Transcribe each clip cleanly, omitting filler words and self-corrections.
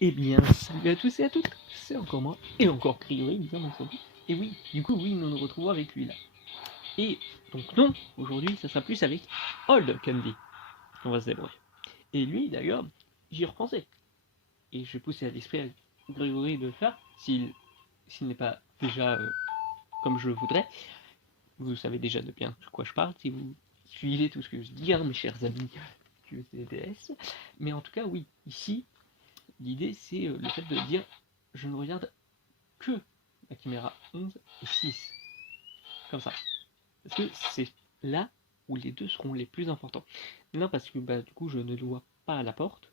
Eh bien, salut à tous et à toutes, c'est encore moi, et encore Criory, bien entendu. Et oui, du coup, oui, nous nous retrouvons avec lui là. Et donc non, aujourd'hui, ça sera plus avec Old Candy qu'on va se débrouiller. Et lui, d'ailleurs, j'y repensais. Et je poussais à l'esprit à Grégory de le faire, s'il n'est pas déjà comme je le voudrais. Vous savez déjà de bien de quoi je parle, si vous suivez tout ce que je dis, hein, mes chers amis QTDS. Mais en tout cas, oui, ici, l'idée c'est le fait de dire je ne regarde que la caméra 11 et 6. Comme ça. Parce que c'est là où les deux seront les plus importants. L'un parce que du coup je ne le vois pas à la porte.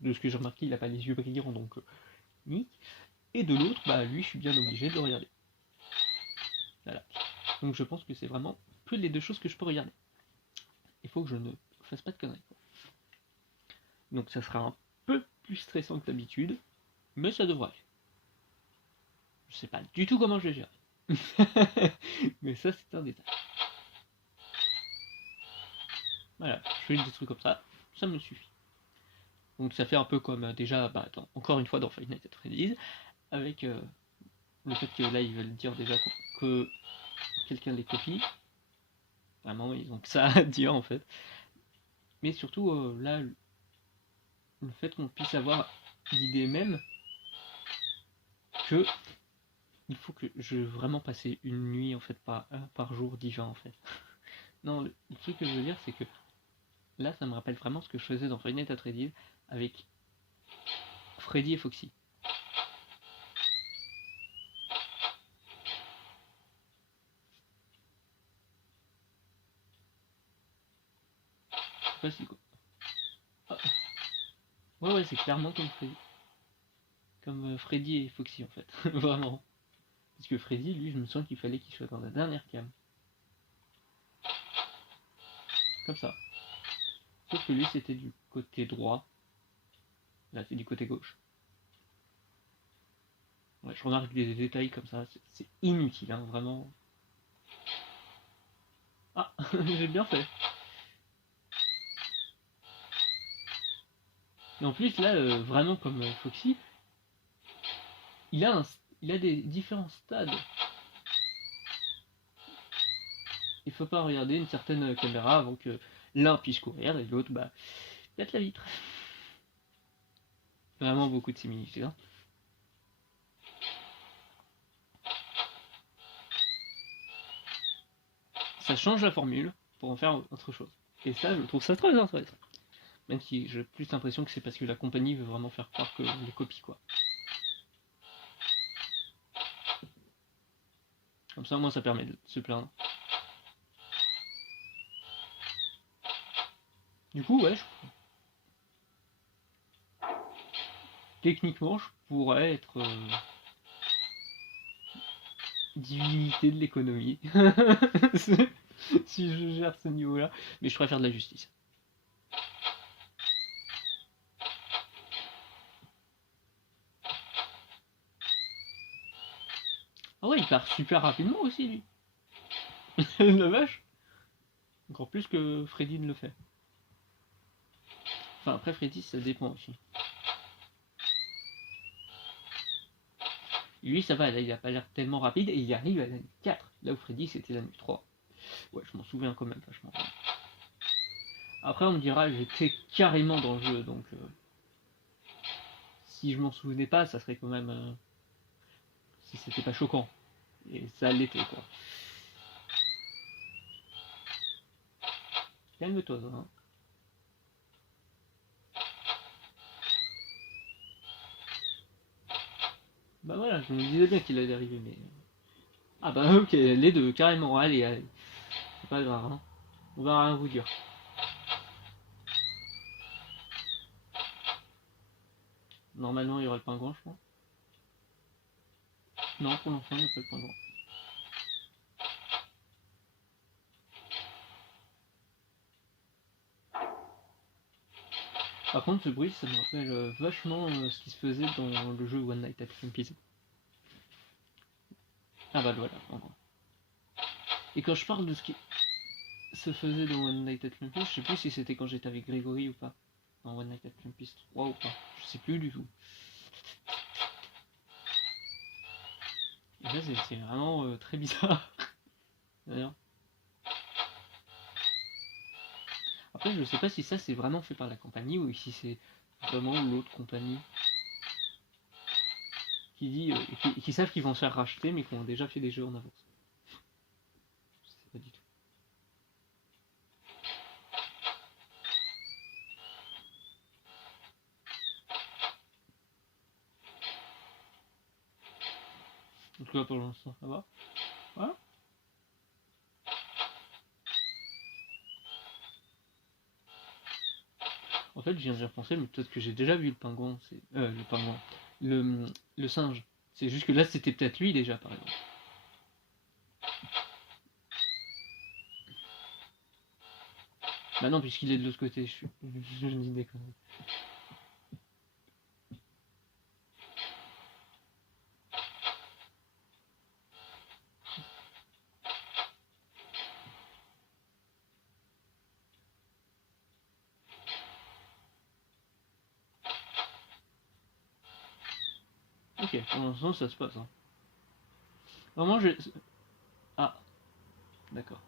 De ce que j'ai remarqué, il n'a pas les yeux brillants donc nique. Et de l'autre, lui je suis bien obligé de le regarder. Voilà. Donc je pense que c'est vraiment que les deux choses que je peux regarder. Il faut que je ne fasse pas de conneries. Donc ça sera un peu plus stressant que d'habitude, mais ça devrait aller. Je sais pas du tout comment je vais gérer. Mais ça c'est un détail. Voilà, je fais des trucs comme ça me suffit. Donc ça fait un peu comme déjà, encore une fois dans Five Nights at Freddy's, avec le fait que là ils veulent dire déjà que quelqu'un les copie. Vraiment, ils ont que ça à dire en fait. Mais surtout, là, le fait qu'on puisse avoir l'idée même que il faut que je veux vraiment passer une nuit en fait par jour divin en fait. Non, le truc que je veux dire c'est que là ça me rappelle vraiment ce que je faisais dans Five Nights at Freddy's avec Freddy et Foxy. Je sais pas si quoi. Ah. Ouais, c'est clairement comme Freddy et Foxy en fait, vraiment. Parce que Freddy, lui, je me sens qu'il fallait qu'il soit dans la dernière cam. Comme ça. Sauf que lui, c'était du côté droit. Là, c'est du côté gauche. Ouais, je remarque des détails comme ça, c'est inutile, hein, vraiment. Ah, j'ai bien fait. Et en plus, là, vraiment comme Foxy, il a, un, il a des différents stades. Il faut pas regarder une certaine caméra avant que l'un puisse courir et l'autre, batte la vitre. Vraiment beaucoup de similitudes. Hein. Ça change la formule pour en faire autre chose. Et ça, je trouve ça très intéressant. Même si j'ai plus l'impression que c'est parce que la compagnie veut vraiment faire croire que les copie quoi. Comme ça, moi, ça permet de se plaindre. Du coup, ouais, techniquement, je pourrais être divinité de l'économie. Si je gère ce niveau-là. Mais je préfère de la justice. Ah ouais, il part super rapidement aussi, lui. La vache. Encore plus que Freddy ne le fait. Enfin, après, Freddy, ça dépend aussi. Lui, ça va, là, il a pas l'air tellement rapide et il arrive à la nuit 4. Là où Freddy, c'était la nuit 3. Ouais, je m'en souviens quand même vachement. Après, on me dira, j'étais carrément dans le jeu, donc si je m'en souvenais pas, ça serait quand même. Si c'était pas choquant. Et ça l'était, quoi. Calme-toi, hein. Bah voilà, je me disais bien qu'il allait arriver, mais. Ah bah ok, les deux, carrément, allez. C'est pas grave, hein. On va rien vous dire. Normalement, il y aura le pingouin, je pense. Non, pour l'instant, il n'y a pas le pingouin. Par contre, ce bruit, ça me rappelle vachement ce qui se faisait dans le jeu One Night at Freddy's. Ah bah voilà, en gros. Et quand je parle de ce qui se faisait dans One Night at Freddy's, je sais plus si c'était quand j'étais avec Grégory ou pas. dans One Night at Campus 3 ou pas. Je sais plus du tout. Et là, c'est vraiment très bizarre. D'ailleurs. Après, je sais pas si ça c'est vraiment fait par la compagnie ou si c'est vraiment l'autre compagnie qui dit qui savent qu'ils vont se faire racheter mais qui ont déjà fait des jeux en avance. Je sais pas du tout. Donc là pour l'instant ça va. Voilà. En fait, je viens de repenser, mais peut-être que j'ai déjà vu le pingouin. Le pingouin. Le singe. C'est juste que là, c'était peut-être lui déjà, par exemple. Bah non, puisqu'il est de l'autre côté, je dis des conneries. Ok, pour l'instant, ça se passe. Hein. Vraiment, je... Ah, d'accord.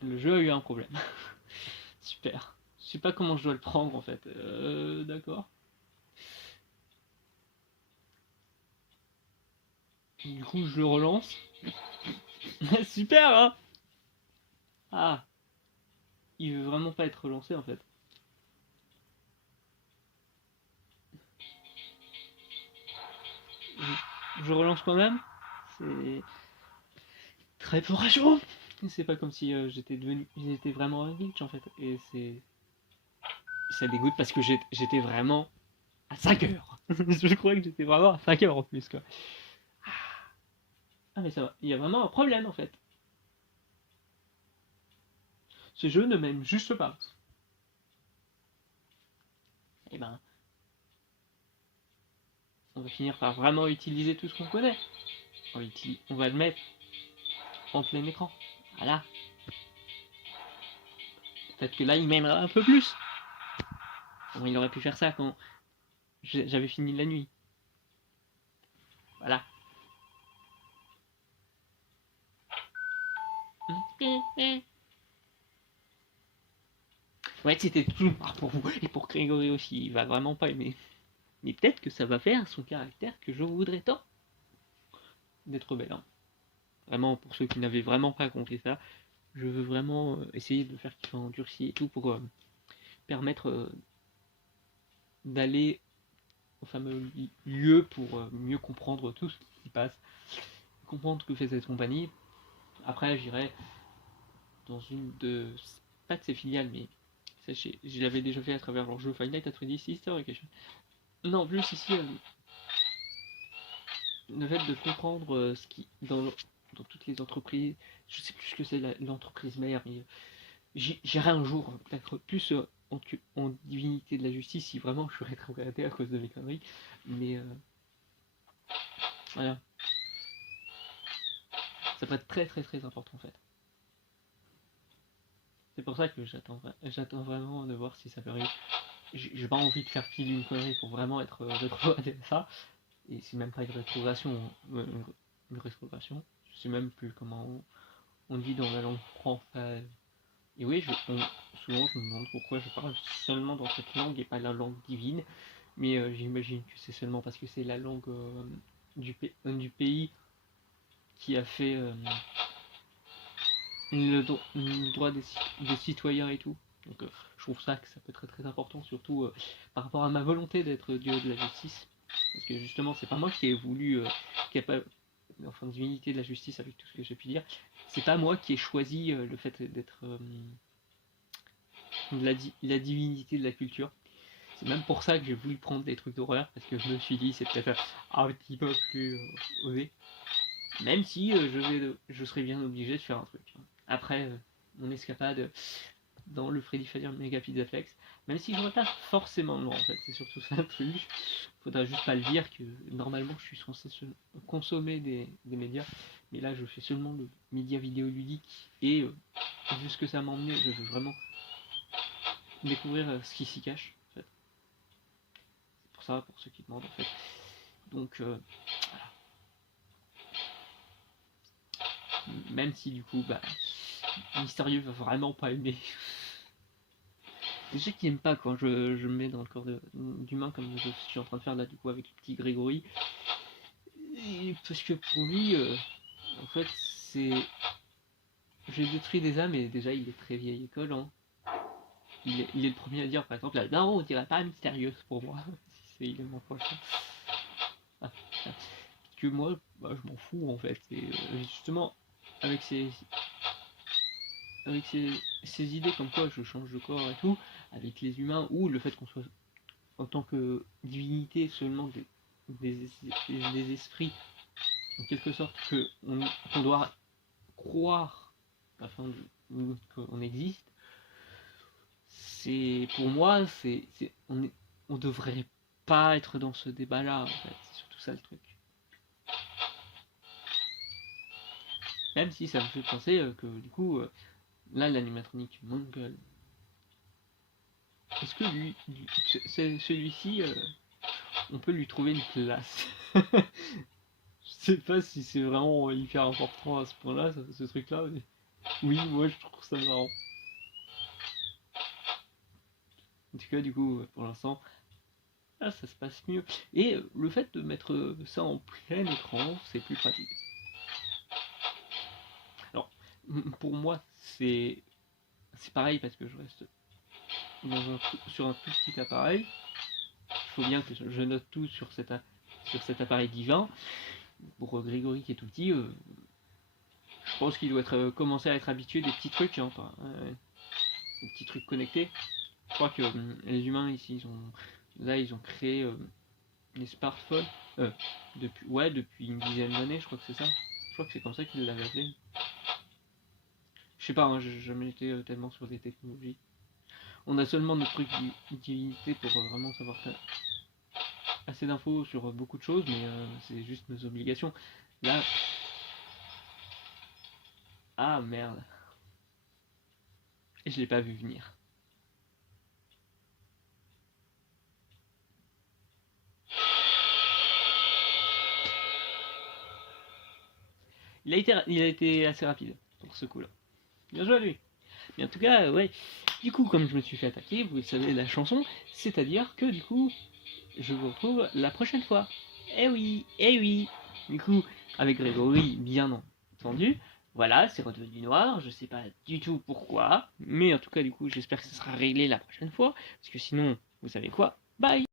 Le jeu a eu un problème. Super. Je sais pas comment je dois le prendre, en fait. D'accord. Du coup, je le relance. Super, hein. Ah, il veut vraiment pas être relancé, en fait. Je relance quand même. C'est très peu rassurant. C'est pas comme si j'étais vraiment un glitch en fait. Et ça dégoûte parce que j'étais vraiment à 5 heures. Je crois que j'étais vraiment à 5 heures en plus quoi. Ah mais ça va, il y a vraiment un problème en fait. Ce jeu ne m'aime juste pas. Et ben, on va finir par vraiment utiliser tout ce qu'on connaît. On va le mettre en plein écran. Voilà. Peut-être que là il m'aimera un peu plus. Comment il aurait pu faire ça quand j'avais fini la nuit. Voilà. Ouais, c'était tout pour vous et pour Grégory aussi. Il va vraiment pas aimer. Mais peut-être que ça va faire son caractère que je voudrais tant d'être belle. Hein. Vraiment, pour ceux qui n'avaient vraiment pas compris ça, je veux vraiment essayer de faire qu'il soit endurci et tout pour permettre d'aller au fameux lieu pour mieux comprendre tout ce qui passe, comprendre ce que fait cette compagnie. Après, j'irai dans une de, pas de ses filiales, mais sachez, je l'avais déjà fait à travers leur jeu Five Nights at Freddy's Sister Vacation. Non, plus ici, le fait de comprendre ce qui dans toutes les entreprises, je sais plus ce que c'est l'entreprise mère, mais j'irai un jour peut-être plus en divinité de la justice si vraiment je suis rétrogradé à cause de mes conneries, mais voilà, ça peut être très très très important en fait. C'est pour ça que j'attends vraiment de voir si ça peut arriver. J'ai pas envie de faire pile une connerie pour vraiment être rétrogradé à ça, et c'est même pas une rétrogradation, une rétrogradation, je sais même plus comment on dit dans la langue française. Et oui, souvent je me demande pourquoi je parle seulement dans cette langue et pas la langue divine, mais j'imagine que c'est seulement parce que c'est la langue du pays qui a fait le droit des citoyens et tout. Donc je trouve ça que ça peut être très très important, surtout par rapport à ma volonté d'être dieu de la justice. Parce que justement, c'est pas moi qui ai voulu, qui a pas, enfin, divinité de la justice avec tout ce que j'ai pu dire, c'est pas moi qui ai choisi le fait d'être la divinité de la culture. C'est même pour ça que j'ai voulu prendre des trucs d'horreur, parce que je me suis dit c'est peut-être un petit peu plus osé. Même si je serais bien obligé de faire un truc. Après mon escapade dans le Freddy Fazbear Mega Pizza Flex, même si j'aurais pas forcément le droit en fait, c'est surtout ça le truc. Faudra juste pas le dire que normalement je suis censé consommer des médias, mais là je fais seulement le média vidéoludique et vu ce que ça m'a emmené, je veux vraiment découvrir ce qui s'y cache, en fait. C'est pour ça, pour ceux qui demandent, en fait. Donc, voilà. Même si, du coup, Mystérieux va vraiment pas aimer. Déjà qu'il aime pas quand je me mets dans le corps d'humain, comme je suis en train de faire là, du coup, avec le petit Grégory. Et parce que pour lui, en fait, c'est... J'ai détruit des âmes, et déjà, il est très vieille école, hein. Il est le premier à dire, par exemple, non, on dirait pas mystérieuse pour moi, si c'est il est mon prochain. Ah, parce que moi, je m'en fous, en fait. Et justement, avec ces idées comme quoi je change de corps et tout, avec les humains, ou le fait qu'on soit en tant que divinité seulement des esprits, en quelque sorte, qu'on doit croire afin qu'on existe, c'est pour moi, on devrait pas être dans ce débat-là, en fait. C'est surtout ça le truc. Même si ça me fait penser que du coup, là, l'animatronique m'engueule. Est-ce que celui-ci, on peut lui trouver une classe? Je sais pas si c'est vraiment hyper important à ce point-là, ce truc-là, mais oui, moi je trouve ça marrant. En tout cas, du coup, pour l'instant, là, ça se passe mieux. Et le fait de mettre ça en plein écran, c'est plus pratique. Alors, pour moi, c'est pareil parce que je reste sur un tout petit appareil. Il faut bien que je note tout sur cet appareil divin. Pour Grégory qui est tout petit, je pense qu'il doit commencer à être habitué des petits trucs, hein, des petits trucs connectés. Je crois que les humains ici, ils ont créé les smartphones depuis une dizaine d'années, je crois que c'est ça. Je crois que c'est comme ça qu'ils l'avaient appelé. Je sais pas, hein, j'ai jamais été tellement sur des technologies. On a seulement notre truc d'utilité pour vraiment savoir faire assez d'infos sur beaucoup de choses, mais c'est juste nos obligations. Là... Ah merde. Et je l'ai pas vu venir. Il a été assez rapide pour ce coup-là. Bien joué à lui. Mais en tout cas, ouais. Du coup, comme je me suis fait attaquer, vous savez la chanson, c'est-à-dire que du coup, je vous retrouve la prochaine fois. Eh oui, eh oui. Du coup, avec Grégory, bien entendu. Voilà, c'est redevenu noir, je sais pas du tout pourquoi, mais en tout cas, du coup, j'espère que ça sera réglé la prochaine fois, parce que sinon, vous savez quoi, bye.